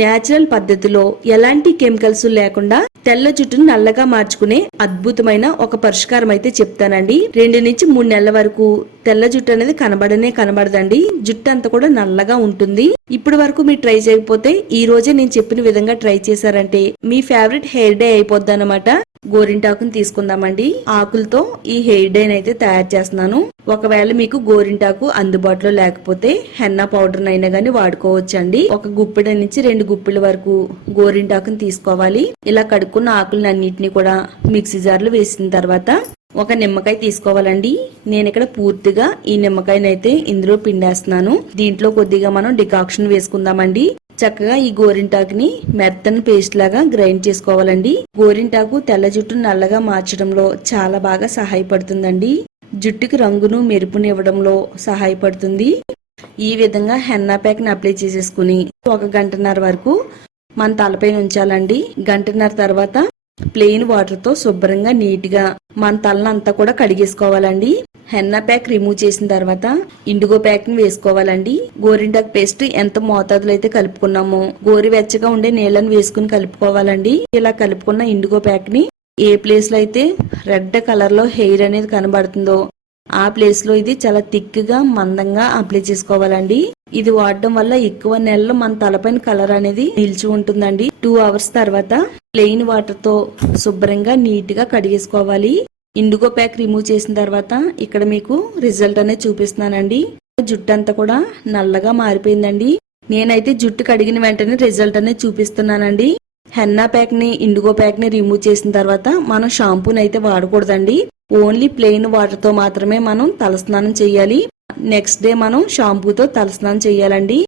Natural పద్ధతిలో ఎలాంటి chemicals లేకుండా తెల్ల జుట్టును నల్లగా మార్చుకునే అద్భుతమైన ఒక పరిష్కారం అయితే చెప్తానండి. 2 నుంచి 3 నెలల వరకు తెల్ల జుట్టు అనేది కనబడదండి. జుట్టు అంతా కూడా నల్లగా ఉంటుంది. ఇప్పటి వరకు మీరు ట్రై చేయకపోతే ఈ రోజే నేను చెప్పిన విధంగా ట్రై చేశారంటే మీ ఫేవరెట్ హెయిర్ డే అయిపోద్ది అన్నమాట. గోరింటాకుని తీసుకుందామండి. ఆకులతో ఈ హెయిర్ డే అయితే తయారు చేస్తున్నాను. ఒకవేళ మీకు గోరింటాకు అందుబాటులో లేకపోతే హెన్నా పౌడర్ అయినా గానీ వాడుకోవచ్చండి. ఒక గుప్పెడ నుంచి 2 గుప్పిల వరకు గోరింటాకుని తీసుకోవాలి. ఇలా కడుక్కున్న ఆకులను అన్నిటిని కూడా మిక్సీ జార్లో వేసిన తర్వాత ఒక నిమ్మకాయ తీసుకోవాలండి. నేను ఇక్కడ పూర్తిగా ఈ నిమ్మకాయనైతే ఇందులో పిండేస్తున్నాను. దీంట్లో కొద్దిగా మనం డికాక్షన్ వేసుకుందామండి. చక్కగా ఈ గోరింటాకుని మెత్తని పేస్ట్ లాగా గ్రైండ్ చేసుకోవాలండి. గోరింటాకు తెల్ల జుట్టు నల్లగా మార్చడంలో చాలా బాగా సహాయపడుతుందండి. జుట్టుకి రంగును మెరుపుని ఇవ్వడంలో సహాయపడుతుంది. ఈ విధంగా హెన్నా ప్యాక్ ని అప్లై చేసేసుకుని 1 గంటన్నర వరకు మన తలపైన ఉంచాలండి. గంటన్నర తర్వాత ప్లెయిన్ వాటర్ తో శుభ్రంగా నీట్ గా మన తలనంతా కూడా కడిగేసుకోవాలండి. హెన్నా ప్యాక్ రిమూవ్ చేసిన తర్వాత ఇండిగో ప్యాక్ ని వేసుకోవాలండి. గోరింటాకు పేస్ట్ ఎంత మోతాదులో అయితే కలుపుకున్నామో గోరువెచ్చగా ఉండే నీళ్ళని వేసుకుని కలుపుకోవాలండి. ఇలా కలుపుకున్న ఇండిగో ప్యాక్ ని ఏ ప్లేస్ లో అయితే రెడ్ కలర్ లో హెయిర్ అనేది కనబడుతుందో ఆ ప్లేస్ లో ఇది చాలా థిక్ గా మందంగా అప్లై చేసుకోవాలండి. ఇది వాడడం వల్ల ఎక్కువ నెలలు మన తలపైన కలర్ అనేది నిలిచి ఉంటుందండి. 2 అవర్స్ తర్వాత ప్లెయిన్ వాటర్ తో శుభ్రంగా నీట్ గా కడిగేసుకోవాలి. ఇండిగో ప్యాక్ రిమూవ్ చేసిన తర్వాత ఇక్కడ మీకు రిజల్ట్ అనేది చూపిస్తున్నానండి. జుట్టు అంతా కూడా నల్లగా మారిపోయిందండి. నేనైతే జుట్టు కడిగిన వెంటనే రిజల్ట్ అనేది చూపిస్తున్నానండి. హెన్నా ప్యాక్ ని ఇండిగో ప్యాక్ ని రిమూవ్ చేసిన తర్వాత మనం షాంపూని అయితే వాడకూడదండి. ఓన్లీ ప్లెయిన్ వాటర్ తో మాత్రమే మనం తలస్నానం చేయాలి. నెక్స్ట్ డే మనం షాంపూతో తలస్నానం చేయాలండి.